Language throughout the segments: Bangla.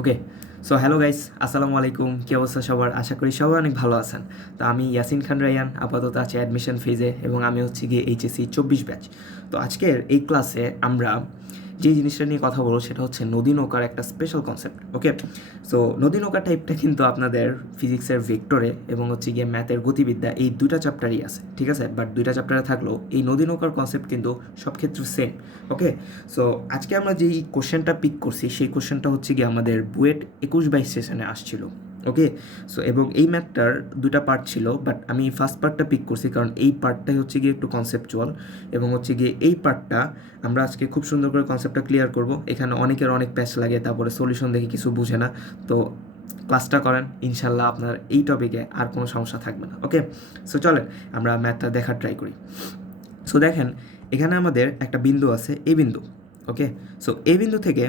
ওকে সো হ্যালো গাইস আসসালামু আলাইকুম। কী অবস্থা সবার? আশা করি সবাই অনেক ভালো আছেন। তো আমি ইয়াসিন খান রায়ান, আপাতত আছে অ্যাডমিশন ফিজে এবং আমি হচ্ছে গিয়ে এইচএসসি চব্বিশ ব্যাচ তো আজকের এই ক্লাসে আমরা যে জিনিসটা নিয়ে কথা বলব সেটা হচ্ছে নদী নৌকার একটা স্পেশাল কনসেপ্ট ওকে সো নদী নৌকা টাইপটা কিন্তু আপনাদের ফিজিক্সের ভেক্টরে এবং হচ্ছে গিয়ে ম্যাথের গতিবিদ্যা এই দুইটা চ্যাপ্টারই আছে, ঠিক আছে? বাট দুইটা চ্যাপ্টারে থাকলেও এই নদী নৌকার কনসেপ্ট কিন্তু সব ক্ষেত্রে সেম ওকে সো আজকে আমরা যেই কোশ্চেনটা পিক করছি, সেই কোশ্চেনটা হচ্ছে গিয়ে আমাদের বুয়েট একুশ বাইশ সেশনে আসছিল। ওকে সো এবং এই ম্যাথটার দুটা পার্ট ছিল বাট আমি ফার্স্ট পার্টটা পিক করছি কারণ এই পার্টটাই হচ্ছে গিয়ে একটু কনসেপচুয়াল এবং হচ্ছে গিয়ে এই পার্টটা আমরা আজকে খুব সুন্দর করে কনসেপ্টটা ক্লিয়ার করব। এখানে অনেকের অনেক প্যাচ লাগে, তারপরে সলিউশন দেখে কিছু বুঝে না। তো ক্লাসটা করেন ইনশাল্লাহ আপনার এই টপিকে আর কোনো সমস্যা থাকবে না ওকে সো চলেন আমরা ম্যাথটা দেখার ট্রাই করি। সো দেখেন, এখানে আমাদের একটা বিন্দু আছে এ বিন্দু ওকে সো এই বিন্দু থেকে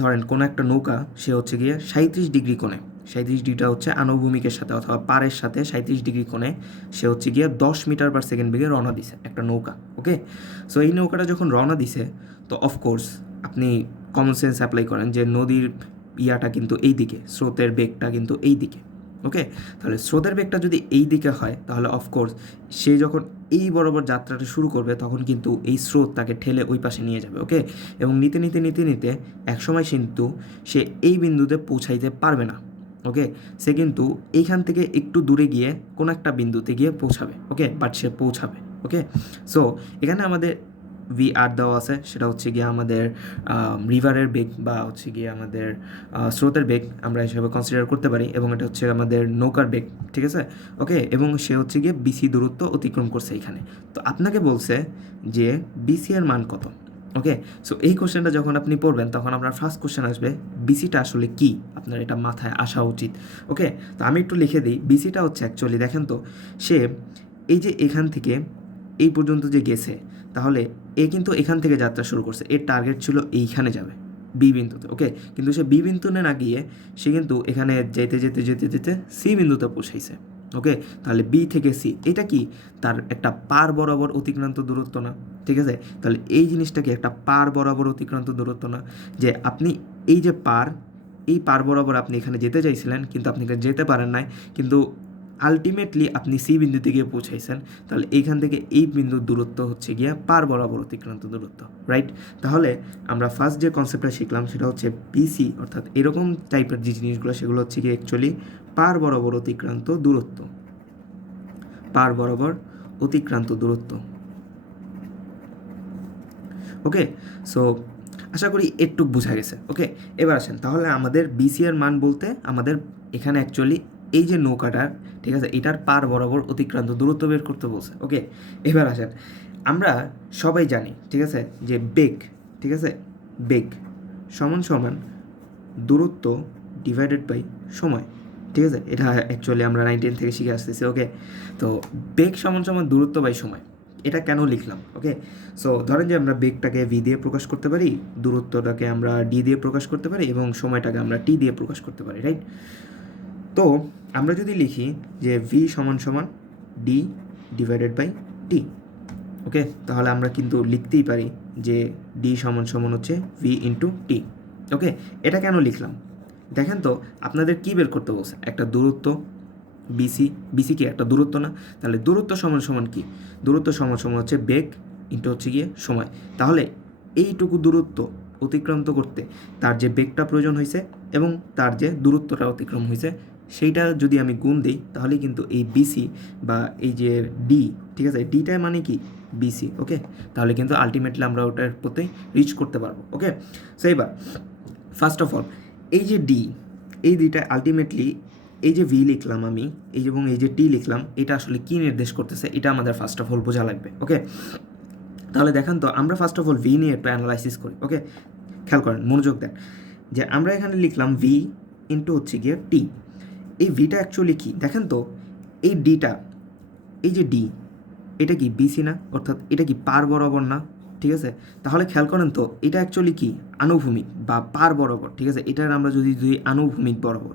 ধরেন কোনো একটা নৌকা, সে হচ্ছে গিয়ে সাঁত্রিশ ডিগ্রি কোণে সাঁত্রিশ ডিগ্রিটা হচ্ছে আনুভূমিকের সাথে অথবা পারের সাথে সাঁত্রিশ ডিগ্রি কোণে। সে হচ্ছে গিয়ে দশ মিটার পার সেকেন্ড বেগে রওনা দিছে একটা নৌকা ওকে সো এই নৌকাটা যখন রওনা দিছে, তো অফকোর্স আপনি কমন সেন্স অ্যাপ্লাই করেন যে নদীর ইয়াটা কিন্তু এই দিকে স্রোতের বেগটা কিন্তু এই দিকে ওকে তাহলে স্রোতের বেগটা যদি এই দিকে হয়, তাহলে অফকোর্স সে যখন এই বরাবর যাত্রাটা শুরু করবে, তখন কিন্তু এই স্রোত তাকে ঠেলে ওই পাশে নিয়ে যাবে ওকে এবং নিতে নিতে নিতে নিতে একসময় কিন্তু সে এই বিন্দুতে পৌঁছাইতে পারবে না। ওকে সে কিন্তু এইখান থেকে একটু দূরে গিয়ে কোনো একটা বিন্দুতে গিয়ে পৌঁছাবে ওকে বাট সে পৌঁছাবে ওকে সো এখানে আমাদের ভি আর দেওয়া আছে, সেটা হচ্ছে গিয়ে আমাদের রিভারের বেগ বা হচ্ছে গিয়ে আমাদের স্রোতের বেগ আমরা হিসাবে কনসিডার করতে পারি এবং এটা হচ্ছে আমাদের নৌকার বেগ, ঠিক আছে? ওকে এবং সে হচ্ছে গিয়ে বিসি দূরত্ব অতিক্রম করছে এখানে। তো আপনাকে বলছে যে বিসি এর মান কত? ওকে সো এই কোশ্চেনটা যখন আপনি পড়বেন, তখন আপনার ফার্স্ট কোশ্চেন আসবে বিসিটা আসলে কি? আপনার এটা মাথায় আসা উচিত। ওকে তো আমি একটু লিখে দিই। বিসিটা হচ্ছে অ্যাকচুয়ালি দেখেন তো, সে এই যে এখান থেকে এই পর্যন্ত যে গেছে, তাহলে এ কিন্তু এখান থেকে যাত্রা শুরু করছে। এর টার্গেট ছিল এইখানে যাবে বি বিন্দুতে। ওকে কিন্তু সে বি বিন্দুতে না গিয়ে, সে কিন্তু এখানে যেতে যেতে যেতে যেতে সি বিন্দুতে পৌঁছাইছে। ওকে? তাহলে বি থেকে সি এটা কি? তার একটা পার বরাবর অতিক্রান্ত দূরত্ব না, ঠিক আছে? তাহলে এই জিনিসটা কি একটা পার বরাবর অতিক্রান্ত দূরত্ব না, যে আপনি এই যে পার, এই পার বরাবর আপনি এখানে যেতে চাইছিলেন, কিন্তু আপনি যেতে পারেন নাই, কিন্তু আলটিমেটলি আপনি সি বিন্দুতে গিয়ে পৌঁছাইছেন, তাহলে এইখান থেকে এই বিন্দুর দূরত্ব হচ্ছে গিয়ে পার বরাবর অতিক্রান্ত দূরত্ব রাইট তাহলে আমরা ফার্স্ট যে কনসেপ্টটা শিখলাম সেটা হচ্ছে বিসি অর্থাৎ এরকম টাইপের যে জিনিসগুলো, সেগুলো হচ্ছে গিয়ে অ্যাকচুয়ালি পার বরাবর অতিক্রান্ত দূরত্ব, পার বরাবর অতিক্রান্ত দূরত্ব ওকে সো আশা করি একটু বোঝা গেছে ওকে এবার আসেন, তাহলে আমাদের বিসি এর মান বলতে আমাদের এখানে অ্যাকচুয়ালি এই যে নৌকাটার ঠিক আছে, এটার পার বরাবর অতিক্রান্ত দূরত্ব বের করতে বলছে ওকে এবার আসেন, আমরা সবাই জানি, ঠিক আছে, যে বেগ, ঠিক আছে, বেগ সমান সমান দূরত্ব ডিভাইডেড বাই সময়, ঠিক আছে, এটা অ্যাকচুয়ালি আমরা নাইনটিন থেকে শিখে আসতেছি ওকে তো বেগ সমান সমান দূরত্ব বাই সময়, এটা কেন লিখলাম ওকে সো ধরেন যে আমরা বেগটাকে ভি দিয়ে প্রকাশ করতে পারি, দূরত্বটাকে আমরা ডি দিয়ে প্রকাশ করতে পারি এবং সময়টাকে আমরা টি দিয়ে প্রকাশ করতে পারি রাইট তো আমরা যদি লিখি যে ভি সমান সমান D divided by T okay তাহলে আমরা কিন্তু লিখতেই পারি যে ডি সমান সমান হচ্ছে ভি ইন্টু টি ওকে এটা কেন লিখলাম? দেখেন তো, আপনাদের কী বের করতে বলছে? একটা দূরত্ব বিসি বিসি কি? একটা দূরত্ব না? তাহলে দূরত্ব সমান সমান কি? দূরত্ব সমান সমান হচ্ছে বেগ ইন্টু হচ্ছে গিয়ে সময়। তাহলে এইটুকু দূরত্ব অতিক্রান্ত করতে তার যে বেগটা প্রয়োজন হয়েছে এবং তার যে দূরত্বটা অতিক্রম হয়েছে সেইটা যদি আমি গুণ দিই, তাহলে কিন্তু এই বিসি বা এই যে ডি ঠিক আছে? ডিটা মানে কি? বিসি ওকে তাহলে কিন্তু আলটিমেটলি আমরা ওটার প্রতি রিচ করতে পারব okay so first of all এই যে ডি এই দুইটা আলটিমেটলি এই যে ভি লিখলাম আমি, এই এবং এই যে টি লিখলাম, এটা আসলে কি নির্দেশ করতেছে? এটা আমাদের ফার্স্ট অফ অল বোঝা লাগবে ওকে তাহলে দেখেন তো, আমরা ফার্স্ট অফ অল ভি নিয়ে একটু অ্যানালাইসিস করি ওকে খেয়াল করেন, মনোযোগ দেন। যে আমরা এখানে লিখলাম ভি ইন্টু হচ্ছে গিয়ে টি এই ভিটা অ্যাকচুয়ালি কি? দেখেন তো, এই ডিটা, এই যে ডি, এটা কি বিসি না? অর্থাৎ এটা কি পার বরাবর না? ঠিক আছে? তাহলে খেয়াল করেন তো, এটা অ্যাকচুয়ালি কি? আনুভূমিক বা পার বরাবর, ঠিক আছে? এটার আমরা যদি ধরি আনুভূমিক বরাবর,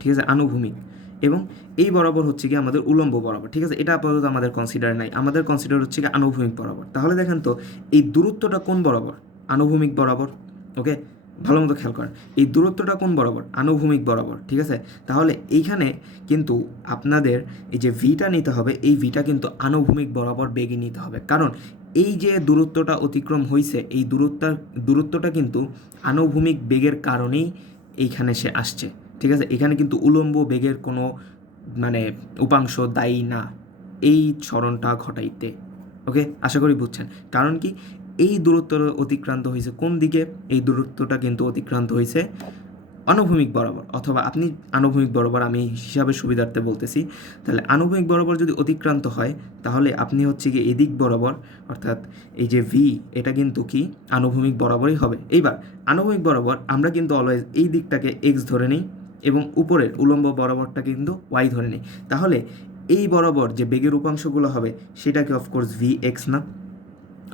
ঠিক আছে? আনুভূমিক। এবং এই বরাবর হচ্ছে কি আমাদের উলম্ব বরাবর, ঠিক আছে? এটা আপাতত আমাদের কনসিডার নাই। আমাদের কনসিডার হচ্ছে কি আনুভূমিক বরাবর। তাহলে দেখেন তো, এই দূরত্বটা কোন বরাবর? আনুভূমিক বরাবর ওকে ভালো মতো খেয়াল করেন। এই দূরত্বটা কোন বরাবর? আনুভূমিক বরাবর, ঠিক আছে? তাহলে এইখানে কিন্তু আপনাদের এই যে ভিটা নিতে হবে, এই ভিটা কিন্তু আনুভূমিক বরাবর বেগে নিতে হবে। কারণ এই যে দূরত্বটা অতিক্রম হয়েছে এই দূরত্বটা দূরত্বটা কিন্তু আনুভূমিক বেগের কারণেই এইখানে সে আসছে, ঠিক আছে? এখানে কিন্তু উলম্ব বেগের কোনো মানে উপাংশ দায়ী না। এই স্মরণটা ঘটাইতে, ওকে? আশা করি বুঝছেন। কারণ কি? এই দূরত্ব অতিক্রান্ত হয়েছে। কোন দিকে এই দূরত্বটা কিন্তু অতিক্রান্ত হয়েছে? আনুভূমিক বরাবর, অথবা আপনি আনুভূমিক বরাবর আমি হিসাবে সুবিধার্থে বলতেছি। তাহলে আনুভূমিক বরাবর যদি অতিক্রান্ত হয়, তাহলে আপনি হচ্ছে কি এদিক বরাবর, অর্থাৎ এই যে ভি এটা কিন্তু কি? আনুভূমিক বরাবরই হবে। এইবার, আনুভূমিক বরাবর আমরা কিন্তু অলওয়েজ এই দিকটাকে এক্স ধরে নিই এবং উপরের উলম্ব বরাবরটা কিন্তু ওয়াই ধরে নিই। তাহলে এই বরাবর যে বেগের উপাংশগুলো হবে, সেটাকে অফকোর্স ভি এক্স না?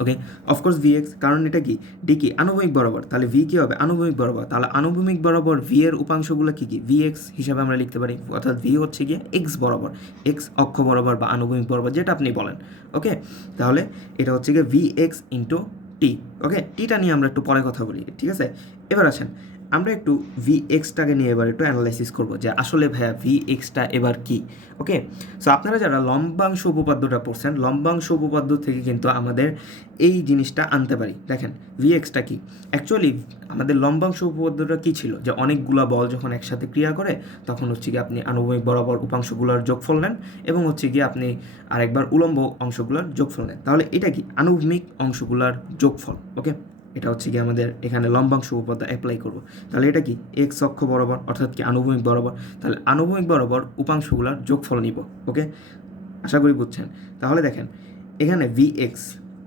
ওকে অফকোর্স ভি এক্স কারণ এটা কি? ডি কি? আনুভূমিক বরাবর। তাহলে ভি কী হবে? আনুভূমিক বরাবর। তাহলে আনুভূমিক বরাবর ভি এর উপাংশগুলো কী কী? ভি এক্স হিসাবে আমরা লিখতে পারি, অর্থাৎ ভি হচ্ছে গিয়ে এক্স বরাবর। এক্স অক্ষ বরাবর বা আনুভূমিক বরাবর, যেটা আপনি বলেন। ওকে তাহলে এটা হচ্ছে গিয়ে V X into T okay টিটা নিয়ে আমরা একটু পরে কথা বলি, ঠিক আছে? এবার আসেন। আমরা একটু ভি এক্সটাকে নিয়ে এবার একটু অ্যানালাইসিস করব যে আসলে ভাইয়া ভি এক্সটা এবার কি? ওকে সো আপনারা যারা লম্বাংশ উপপাদ্যটা পড়ছেন, লম্বাংশ উপপাদ্য থেকে কিন্তু আমাদের এই জিনিসটা আনতে পারি। দেখেন ভি এক্সটা কি? অ্যাকচুয়ালি আমাদের লম্বাংশ উপপাদ্যটা কী ছিল? যে অনেকগুলা বল যখন একসাথে ক্রিয়া করে, তখন হচ্ছে গিয়ে আপনি আনুভূমিক বরাবর উপাংশগুলোর যোগফল নেন এবং হচ্ছে গিয়ে আপনি আরেকবার উলম্ব অংশগুলোর যোগফল নেন। তাহলে এটা কি? আনুভূমিক অংশগুলোর যোগফল ওকে এটা হচ্ছে কি আমাদের এখানে লম্বাংশ উপপাদ্য অ্যাপ্লাই করব। তাহলে এটা কি? এক্স অক্ষ বরাবর, অর্থাৎ কি আনুভূমিক বরাবর? তাহলে আনুভূমিক বরাবর উপাংশগুলোর যোগফল নিব, ওকে? আশা করি বুঝছেন। তাহলে দেখেন, এখানে ভি এক্স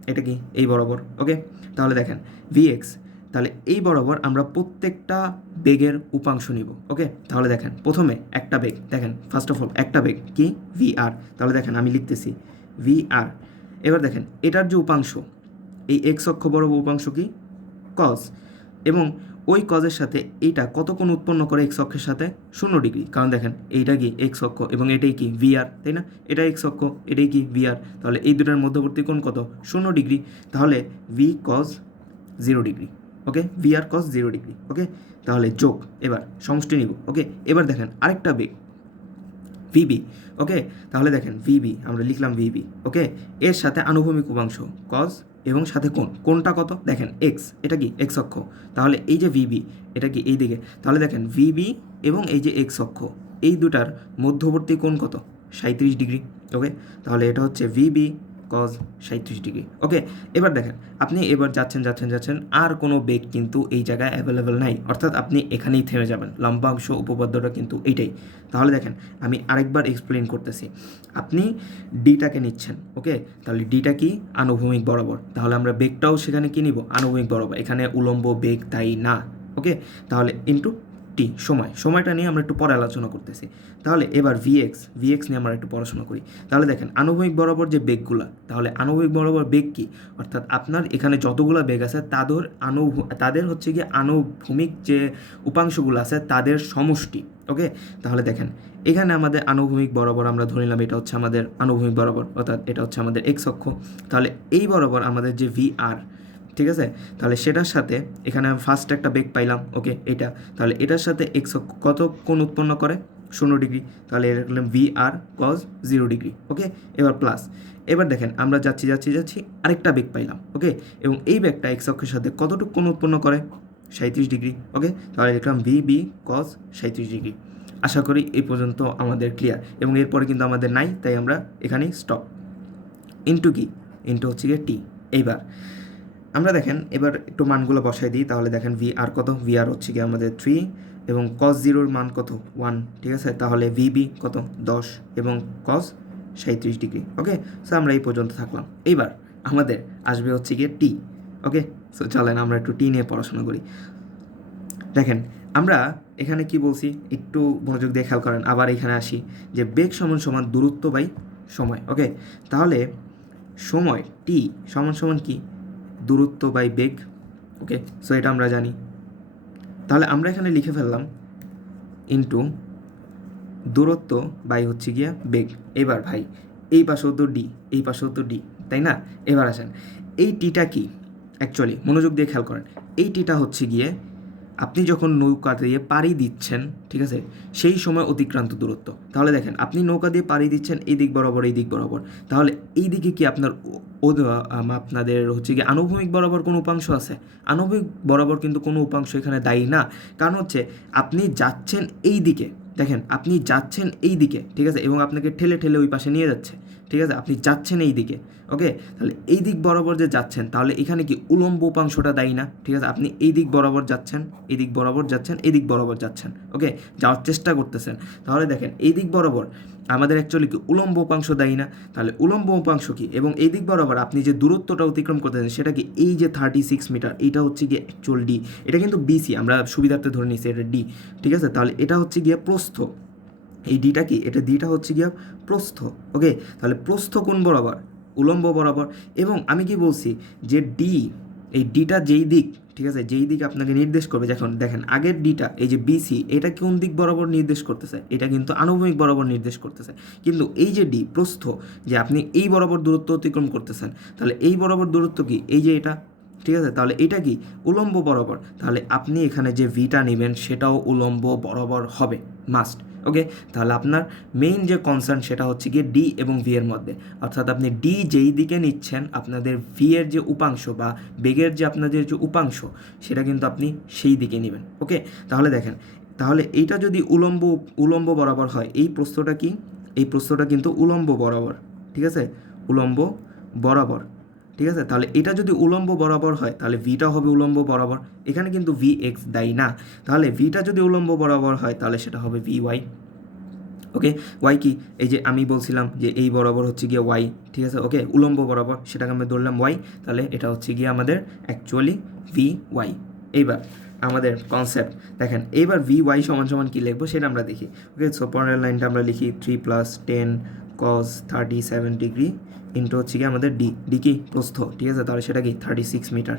এটা কি? এই বরাবর, ওকে? তাহলে দেখেন ভি এক্স তাহলে এই বরাবর আমরা প্রত্যেকটা বেগের উপাংশ নিব, ওকে? তাহলে দেখেন, প্রথমে একটা বেগ, দেখেন ফার্স্ট অফ অল একটা বেগ, কি? ভি আর তাহলে দেখেন, আমি লিখতেছি ভি আর এবার দেখেন, এটার যে উপাংশ এই এক্স অক্ষ বরাবর উপাংশ কি? কজ এবং ওই কজের সাথে এইটা কত কোণ উৎপন্ন করে এক্স অক্ষের সাথে? শূন্য ডিগ্রি। কারণ দেখেন, এইটা কি এক্স অক্ষ এবং এটাই কি ভিআর তাই না? এটা এক্স অক্ষ, এটাই কি ভিআর তাহলে এই দুটার মধ্যবর্তী কোণ কত? শূন্য ডিগ্রি। তাহলে V cos zero degree. Okay? VR cos zero degree. Okay? তাহলে যোগ। এবার সমষ্টি নিব। ওকে? এবার দেখেন আরেকটা বেগ ভিবি ওকে? তাহলে দেখেন ভিবি আমরা লিখলাম ভিবি ওকে? এর সাথে আনুভূমিক উপাংশ কজ এবং সাথে কোন কোনটা কত? দেখেন এক্স এটা কি? এক্স অক্ষ। তাহলে এই যে ভিবি এটা কি এই দিকে তাহলে দেখেন ভিবি এবং এই যে এক্স অক্ষ, এই দুটার মধ্যবর্তী কোন কত? সাঁত্রিশ ডিগ্রি ওকে তাহলে এটা হচ্ছে ভিবি কজ সাঁত্রিশ ডিগ্রি। ওকে এবার দেখেন, আপনি এবার যাচ্ছেন যাচ্ছেন যাচ্ছেন, আর কোনো বেগ কিন্তু এই জায়গায় অ্যাভেলেবেল নাই। অর্থাৎ আপনি এখানেই থেমে যাবেন। লম্বাংশ উপপাদ্যটা কিন্তু এইটাই। তাহলে দেখেন, আমি আরেকবার এক্সপ্লেন করতেছি। আপনি ডিটাকে নিচ্ছেন ওকে তাহলে ডিটা কি? আনুভূমিক বরাবর। তাহলে আমরা বেগটাও সেখানে কি নিব? আনুভূমিক বরাবর। এখানে উলম্ব বেগ তাই না ওকে তাহলে ইন্টু টি সময়, সময়টা নিয়ে আমরা একটু পরে আলোচনা করতেছি। তাহলে এবার ভিএক্স ভিএক্স নিয়ে আমরা একটু পড়াশোনা করি। তাহলে দেখেন, আনুভূমিক বরাবর যে বেগগুলা, তাহলে আনুভবিক বরাবর বেগ কি? অর্থাৎ আপনার এখানে যতগুলো বেগ আছে, তাদের আনু তাদের হচ্ছে গিয়ে আনুভূমিক যে উপাংশগুলো আছে, তাদের সমষ্টি, ওকে? তাহলে দেখেন, এখানে আমাদের আনুভূমিক বরাবর আমরা ধরে নিলাম এটা হচ্ছে আমাদের আনুভূমিক বরাবর, অর্থাৎ এটা হচ্ছে আমাদের এক্স অক্ষ। তাহলে এই বরাবর আমাদের যে ভি আর ঠিক আছে? তাহলে সেটার সাথে এখানে আমি ফার্স্ট একটা বেগ পাইলাম ওকে এটা। তাহলে এটার সাথে এক্স কত কোণ উৎপন্ন করে? শূন্য ডিগ্রি। তাহলে এটা V R cos zero degree okay এবার প্লাস এবার দেখেন, আমরা যাচ্ছি যাচ্ছি যাচ্ছি, আরেকটা বেগ পাইলাম ওকে এবং এই বেগটা এক্স অক্ষের সাথে কতটুকু কোণ উৎপন্ন করে? সাঁত্রিশ ডিগ্রি ওকে তাহলে লিখলাম ভি বি কজ সাঁত্রিশ ডিগ্রি। আশা করি এই পর্যন্ত আমাদের ক্লিয়ার এবং এরপরে কিন্তু আমাদের নাই, তাই আমরা এখানেই স্টপ ইন্টু কি? ইন্টু হচ্ছে গিয়ে টি এইবার আমরা দেখেন, এবার একটু মানগুলো বসাই দিই, তাহলে দেখেন ভি আর কত? ভি আর হচ্ছে কি আমাদের থ্রি এবং কস জিরোর মান কত? ওয়ান ঠিক আছে? তাহলে ভিবি কত? দশ এবং কস সাঁত্রিশ ডিগ্রি ওকে সো আমরা এই পর্যন্ত থাকলাম। এইবার আমাদের আসবে হচ্ছে গিয়ে টি ওকে সো চলেন আমরা একটু টি নিয়ে পড়াশোনা করি। দেখেন, আমরা এখানে কি বলছি? একটু মনোযোগ দিয়ে খেয়াল করেন, আবার এখানে আসি যে বেগ সমান সমান দূরত্ব বাই সময় ওকে তাহলে সময় টি সমান সমান কি? দূরত্ব বাই বেগ ওকে সো এটা আমরা জানি। তাহলে আমরা এখানে লিখে ফেললাম ইন্টু দূরত্ব বাই হচ্ছে গিয়া বেগ। এবার ভাই, এই পাশেও তো ডি এই পাশেও তো ডি তাই না? এবার আসেন, এই টিটা কি? অ্যাকচুয়ালি মনোযোগ দিয়ে খেয়াল করেন, এই টিটা হচ্ছে গিয়ে আপনি যখন নৌকা দিয়ে পাড়ি দিচ্ছেন, ঠিক আছে, সেই সময় অতিক্রান্ত দূরত্ব। তাহলে দেখেন, আপনি নৌকা দিয়ে পাড়ি দিচ্ছেন এই দিক বরাবর, এই দিক বরাবর। তাহলে এই দিকে কি আপনার আপনাদের হচ্ছে কি আনুভূমিক বরাবর কোনো উপাংশ আছে? আনুভূমিক বরাবর কিন্তু কোনো উপাংশ এখানে দায়ী না। কারণ হচ্ছে, আপনি যাচ্ছেন এই দিকে, দেখেন, আপনি যাচ্ছেন এই দিকে, ঠিক আছে, এবং আপনাকে ঠেলে ঠেলে ওই পাশে নিয়ে যাচ্ছে। ঠিক আছে? আপনি যাচ্ছেন এই দিকে ওকে তাহলে এই দিক বরাবর যে যাচ্ছেন, তাহলে এখানে কি উলম্ব উপাংশটা দায়ী না? ঠিক আছে? আপনি এই দিক বরাবর যাচ্ছেন এই দিক বরাবর যাচ্ছেন এই দিক বরাবর যাচ্ছেন ওকে যাওয়ার চেষ্টা করতেছেন। তাহলে দেখেন এই দিক বরাবর আমাদের অ্যাকচুয়ালি কি উলম্ব উপাংশ দায়ী না? তাহলে উলম্ব উপাংশ কি? এবং এই দিক বরাবর আপনি যে দূরত্বটা অতিক্রম করতেছেন, সেটা কি এই যে থার্টি সিক্স মিটার এইটা হচ্ছে গিয়ে অ্যাকচুয়াল ডি এটা কিন্তু বিসি আমরা সুবিধার্থে ধরে নিচ্ছি এটা ডি ঠিক আছে? তাহলে এটা হচ্ছে গিয়ে প্রস্থ। এই ডিটা কি? এটা ডিটা হচ্ছে গিয়া প্রস্থ ওকে তাহলে প্রস্থ কোন বরাবর? উলম্ব বরাবর। এবং আমি কি বলছি যে ডি এই ডিটা যেই দিক, ঠিক আছে? যেই দিক আপনাকে নির্দেশ করবে যখন দেখেন, আগের ডিটা এই যে বিসি এটা কোন দিক বরাবর নির্দেশ করতেছে? এটা কিন্তু আনুভূমিক বরাবর নির্দেশ করতেছে। কিন্তু এই যে ডি প্রস্থ, যে আপনি এই বরাবর দূরত্ব অতিক্রম করতেছেন, তাহলে এই বরাবর দূরত্ব কি? এই যে এটা, ঠিক আছে? তাহলে এটা কি? উলম্ব বরাবর। তাহলে আপনি এখানে যে ভিটা নেবেন, সেটাও উলম্ব বরাবর হবে মাস্ট ওকে তাহলে আপনার মেইন যে কনসার্ন সেটা হচ্ছে গিয়ে ডি এবং ভি এর মধ্যে। অর্থাৎ আপনি ডি যেই দিকে নিচ্ছেন, আপনাদের ভি এর যে উপাংশ বা বেগের যে আপনাদের যে উপাংশ, সেটা কিন্তু আপনি সেই দিকে নেবেন। ওকে তাহলে দেখেন, তাহলে এইটা যদি উলম্ব উলম্ব বরাবর হয়, এই প্রস্থটা কি? এই প্রস্থটা কিন্তু উলম্ব বরাবর। ঠিক আছে? উলম্ব বরাবর। ঠিক আছে? তাহলে এটা যদি উলম্ব বরাবর হয়, তাহলে ভিটা হবে উলম্ব বরাবর। এখানে কিন্তু ভি এক্স দেয় না। তাহলে ভিটা যদি উলম্ব বরাবর হয়, তাহলে সেটা হবে ভি ওয়াই ওকে ওয়াই কি? এই যে আমি বলছিলাম যে এই বরাবর হচ্ছে গিয়ে ওয়াই ঠিক আছে? ওকে উলম্ব বরাবর, সেটাকে আমি ধরলাম ওয়াই তাহলে এটা হচ্ছে গিয়ে আমাদের অ্যাকচুয়ালি ভি ওয়াই এইবার আমাদের কনসেপ্ট দেখেন, এইবার ভি ওয়াই সমান সমান কী লিখব সেটা আমরা দেখি। ওকে সো লাইনটা আমরা লিখি three plus ten cos thirty seven degree into হচ্ছে গিয়ে আমাদের ডি ডি কি? প্রস্থ, ঠিক আছে? তাহলে সেটা কি? থার্টি সিক্স মিটার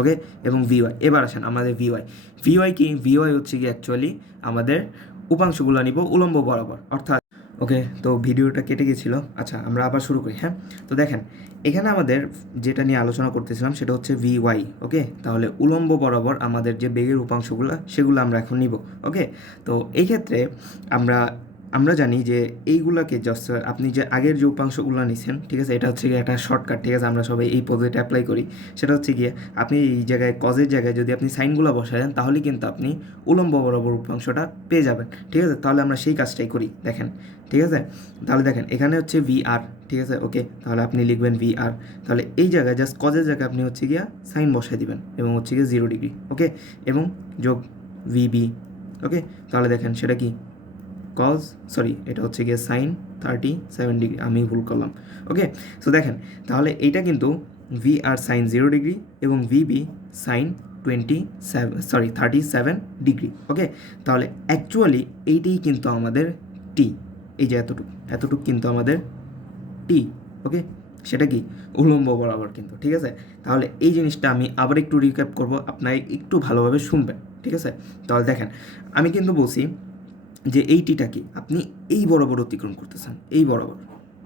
ওকে এবং ভিওয়াই এবার আসেন আমাদের ভিওয়াই ভিওয়াই কি? ভিওয়াই হচ্ছে কি অ্যাকচুয়ালি আমাদের উপাংশগুলো নিব উলম্ব বরাবর, অর্থাৎ ওকে তো ভিডিওটা কেটে গেছিল। আচ্ছা আমরা আবার শুরু করি হ্যাঁ? তো দেখেন, এখানে আমাদের যেটা নিয়ে আলোচনা করতেছিলাম সেটা হচ্ছে ভি ওয়াই ওকে তাহলে উলম্ব বরাবর আমাদের যে বেগের উপাংশগুলো, সেগুলো আমরা এখন নিব ওকে তো এই ক্ষেত্রে আমরা আমরা জানি যে এইগুলাকে জাস্ট আপনি যে আগের যে উপাংশগুলো নিছেন, ঠিক আছে, এটা হচ্ছে গিয়ে একটা শর্টকাট ঠিক আছে, আমরা সবাই এই পদ্ধতিটা অ্যাপ্লাই করি। সেটা হচ্ছে গিয়ে আপনি এই জায়গায় কজের জায়গায় যদি আপনি সাইনগুলো বসায় দেন, তাহলে কিন্তু আপনি উলম্ব বরাবর উপাংশটা পেয়ে যাবেন। ঠিক আছে, তাহলে আমরা সেই কাজটাই করি, দেখেন। ঠিক আছে, তাহলে দেখেন, এখানে হচ্ছে ভি আর ঠিক আছে ওকে তাহলে আপনি লিখবেন ভি আর তাহলে এই জায়গায় জাস্ট কজের জায়গায় আপনি হচ্ছে গিয়া সাইন বসায় দিবেন এবং হচ্ছে গিয়ে জিরো ডিগ্রি ওকে এবং যোগ ভিবি ওকে তাহলে দেখেন সেটা কি? কজ সরি এটা হচ্ছে গিয়ে সাইন থার্টি সেভেন ডিগ্রি আমি ভুল করলাম। ওকে সো দেখেন, তাহলে এইটা কিন্তু V R sine zero degree এবং VB sine twenty seven sorry thirty seven degree okay তাহলে অ্যাকচুয়ালি এইটাই কিন্তু আমাদের টি এই যে এতটুকু এতটুকু কিন্তু আমাদের টি ওকে সেটা কি? উলম্ব বরাবর কিন্তু, ঠিক আছে? তাহলে এই জিনিসটা আমি আবার একটু রিক্যাপ করব আপনারা একটু ভালোভাবে শুনবেন, ঠিক আছে? তাহলে দেখেন, আমি কিন্তু বলছি যে এই টিটা কি আপনি এই বরাবর অতিক্রম করতেছেন এই বরাবর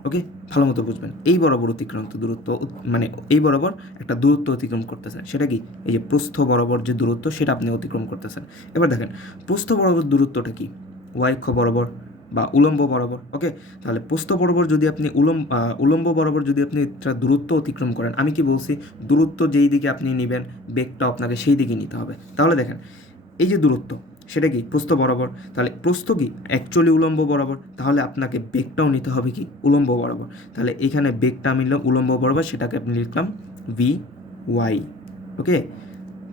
ওকে ভালো মতো বুঝবেন। এই বরাবর অতিক্রান্ত দূরত্ব মানে এই বরাবর একটা দূরত্ব অতিক্রম করতেছেন সেটা কি? এই যে প্রস্থ বরাবর যে দূরত্ব সেটা আপনি অতিক্রম করতেছেন এবার দেখেন প্রস্থ বরাবর দূরত্বটা কি? ওয়াইক্ষ বরাবর বা উলম্ব বরাবর ওকে তাহলে প্রস্থ বরাবর যদি আপনি উলম আহ, উলম্ব বরাবর যদি আপনি একটা দূরত্ব অতিক্রম করেন আমি কি বলছি? দূরত্ব যেই দিকে আপনি নেবেন বেগটা আপনাকে সেই দিকে নিতে হবে। তাহলে দেখেন এই যে দূরত্ব সেটা কি প্রস্থ বরাবর? তাহলে প্রস্থ কি অ্যাকচুয়ালি উলম্ব বরাবর? তাহলে আপনাকে বেগটাও নিতে হবে কি? উলম্ব বরাবর। তাহলে এখানে বেগটা আমি উলম্ব বরাবর, সেটাকে আপনি লিখলাম ভি ওয়াই ওকে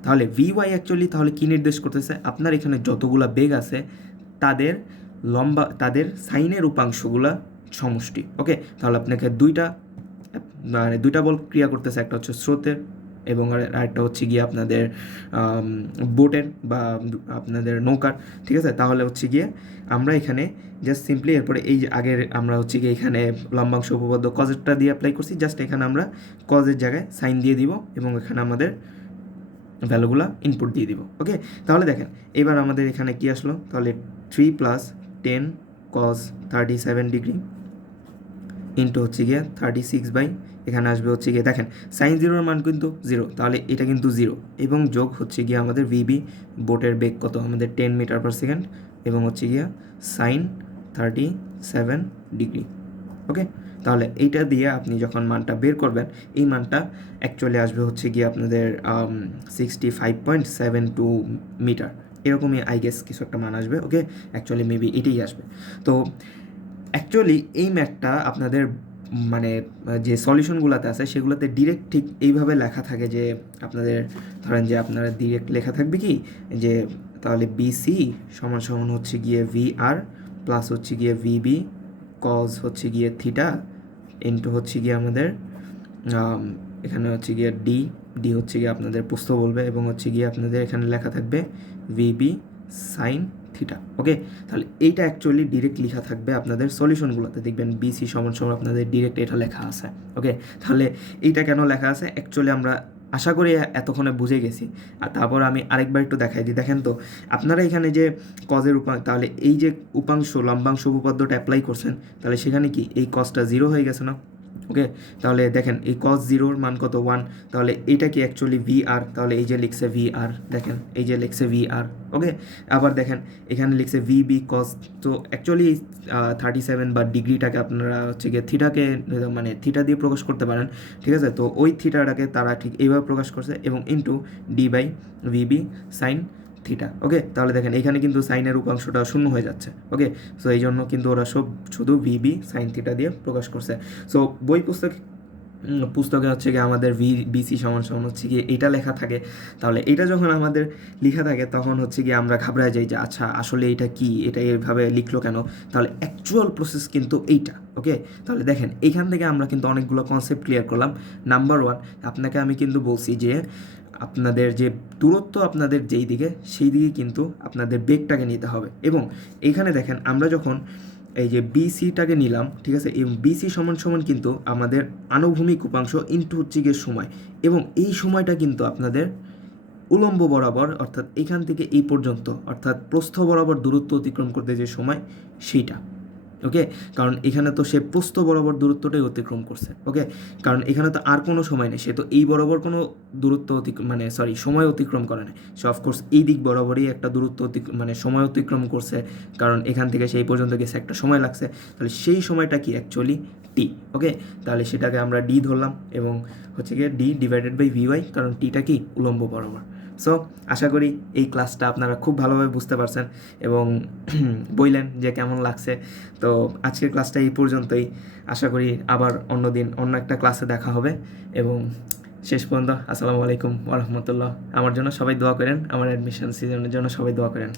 তাহলে ভি ওয়াই অ্যাকচুয়ালি তাহলে কী নির্দেশ করতেছে? আপনার এখানে যতগুলা বেগ আছে, তাদের লম্বা, তাদের সাইনের উপাংশগুলা সমষ্টি ওকে তাহলে আপনাকে দুইটা মানে দুইটা বল ক্রিয়া করতেছে, একটা হচ্ছে স্রোতের এবং আর- আরেকটা হচ্ছে গিয়ে আপনাদের বোটের বা আপনাদের নৌকার, ঠিক আছে? তাহলে হচ্ছে গিয়ে আমরা এখানে জাস্ট সিম্পলি এরপরে এই যে আগের আমরা হচ্ছে গিয়ে এখানে লম্বাংশ উপপাদ্য কজেরটা দিয়ে অ্যাপ্লাই করছি জাস্ট এখানে আমরা কজের জায়গায় সাইন দিয়ে দিব এবং এখানে আমাদের ভ্যালুগুলো ইনপুট দিয়ে দিব ওকে তাহলে দেখেন, এবার আমাদের এখানে কি আসলো? তাহলে three plus ten cos thirty seven degree into হচ্ছে গিয়ে থার্টি সিক্স বাই এখানে আসবে হচ্ছে গিয়ে, দেখেন সাইন জিরোর মান কিন্তু জিরো তাহলে এটা কিন্তু জিরো এবং যোগ হচ্ছে গিয়ে আমাদের ভিবি বোটের বেগ কত? আমাদের টেন মিটার পার সেকেন্ড এবং হচ্ছে গিয়ে sine thirty seven degree okay তাহলে এইটা দিয়ে আপনি যখন মানটা বের করবেন, এই মানটা অ্যাকচুয়ালি আসবে হচ্ছে গিয়ে আপনাদের sixty five point seven two metre এরকমই আই গেস কিছু একটা মান আসবে ওকে অ্যাকচুয়ালি মেবি এটাই আসবে। তো অ্যাকচুয়ালি এই ম্যাথটা আপনাদের মানে যে সলিউশনগুলোতে আছে, সেগুলোতে ডিরেক্ট ঠিক এইভাবে লেখা থাকে যে, আপনাদের ধরেন যে আপনারা ডিরেক্ট লেখা থাকবে কি, যে তাহলে বিসি সমান সমান হচ্ছে গিয়ে ভি আর প্লাস হচ্ছে গিয়ে ভিবি কজ হচ্ছে গিয়ে থিটা ইন্টু হচ্ছে গিয়ে আমাদের এখানে হচ্ছে গিয়ে ডি ডি হচ্ছে গিয়ে আপনাদের প্রস্থ বলবে এবং হচ্ছে গিয়ে আপনাদের এখানে লেখা থাকবে ভিবি সাইন থিটা ওকে তাহলে এইটা অ্যাকচুয়ালি ডিরেক্ট লেখা থাকবে আপনাদের সলিউশনগুলোতে দেখবেন বিসি সমান সমান আপনাদের ডিরেক্ট এটা লেখা আছে ওকে তাহলে এইটা কেন লেখা আছে? অ্যাকচুয়ালি আমরা আশা করি এতক্ষণে বুঝে গেছি। আর তারপর আমি আরেকবার একটু দেখাই দিই। দেখেন তো, আপনারা এখানে যে কজের উপাং তাহলে এই যে উপাংশ, লম্বাংশ উপপাদ্যটা অ্যাপ্লাই করছেন, তাহলে সেখানে কি এই কজটা জিরো হয়ে গেছে না? ওকে? তাহলে দেখেন, এই কজ জিরোর মান কত? ওয়ান তাহলে এইটা কি অ্যাকচুয়ালি ভি আর তাহলে এই যে লিখছে ভি আর দেখেন, এই যে লিখছে ভি আর ওকে? আবার দেখেন, এখানে লিখছে ভি বি কজ তো অ্যাকচুয়ালি থার্টি সেভেন বা ডিগ্রিটাকে আপনারা হচ্ছে গিয়ে থিটাকে মানে থিটা দিয়ে প্রকাশ করতে পারেন, ঠিক আছে? তো ওই থিটাটাকে তারা ঠিক এইভাবে প্রকাশ করছে এবং into D by V B sine theta okay তাহলে দেখেন, এখানে কিন্তু সাইনের উপাংশটা শূন্য হয়ে যাচ্ছে ওকে সো এই জন্য কিন্তু ওরা সব শুধু ভিবি সাইন থিটা দিয়ে প্রকাশ করছে। সো বই পুস্তক পুস্তকে হচ্ছে গিয়ে আমাদের ভি বিসি সমান সমান হচ্ছে গিয়ে এটা লেখা থাকে। তাহলে এটা যখন আমাদের লেখা থাকে, তখন হচ্ছে গিয়ে আমরা ঘাবড়ায় যাই যে আচ্ছা আসলে এটা কি? এটা এইভাবে লিখলো কেন? তাহলে অ্যাকচুয়াল প্রসেস কিন্তু এইটা ওকে তাহলে দেখেন, এইখান থেকে আমরা কিন্তু অনেকগুলো কনসেপ্ট ক্লিয়ার করলাম। নাম্বার ওয়ান আপনাকে আমি কিন্তু বলছি যে, আপনাদের যে দূরত্ব আপনাদের যেই দিকে, সেই দিকে কিন্তু আপনাদের বেগটাকে নিতে হবে। এবং এইখানে দেখেন, আমরা যখন এই যে বিসিটাকে নিলাম, ঠিক আছে? এই বিসি সমান সমান কিন্তু আমাদের আনুভূমিক উপাংশ ইন্টু গিয়ে সময়। এবং এই সময়টা কিন্তু আপনাদের উলম্ব বরাবর, অর্থাৎ এখান থেকে এই পর্যন্ত, অর্থাৎ প্রস্থ বরাবর দূরত্ব অতিক্রম করতে যে সময়, সেইটা। ওকে কারণ এখানে তো সে প্রস্থ বরাবর দূরত্বটাই অতিক্রম করছে। ওকে কারণ এখানে তো আর কোনো সময় নেই। সে তো এই বরাবর কোনো দূরত্ব অতিক্রম মানে সরি সময় অতিক্রম করে না সে অফকোর্স এই দিক বরাবরই একটা দূরত্ব অতিক্রম মানে সময় অতিক্রম করছে। কারণ এখান থেকে সেই পর্যন্ত গেছে একটা সময় লাগছে। তাহলে সেই সময়টা কি অ্যাকচুয়ালি টি ওকে তাহলে সেটাকে আমরা ডি ধরলাম এবং হচ্ছে গিয়ে ডি ডিভাইডেড বাই ভিওয়াই কারণ টিটা কি? উলম্ব বরাবর। সো আশা করি এই ক্লাসটা আপনারা খুব ভালোভাবে বুঝতে পারছেন এবং বললেন যে কেমন লাগছে। তো আজকের ক্লাসটা এই পর্যন্তই। আশা করি আবার অন্য দিন অন্য একটা ক্লাসে দেখা হবে এবং শেষ পর্যন্ত আসসালামু আলাইকুম ওরহমতুল্লাহ আমার জন্য সবাই দোয়া করেন, আমার অ্যাডমিশন সিজনের জন্য সবাই দোয়া করেন।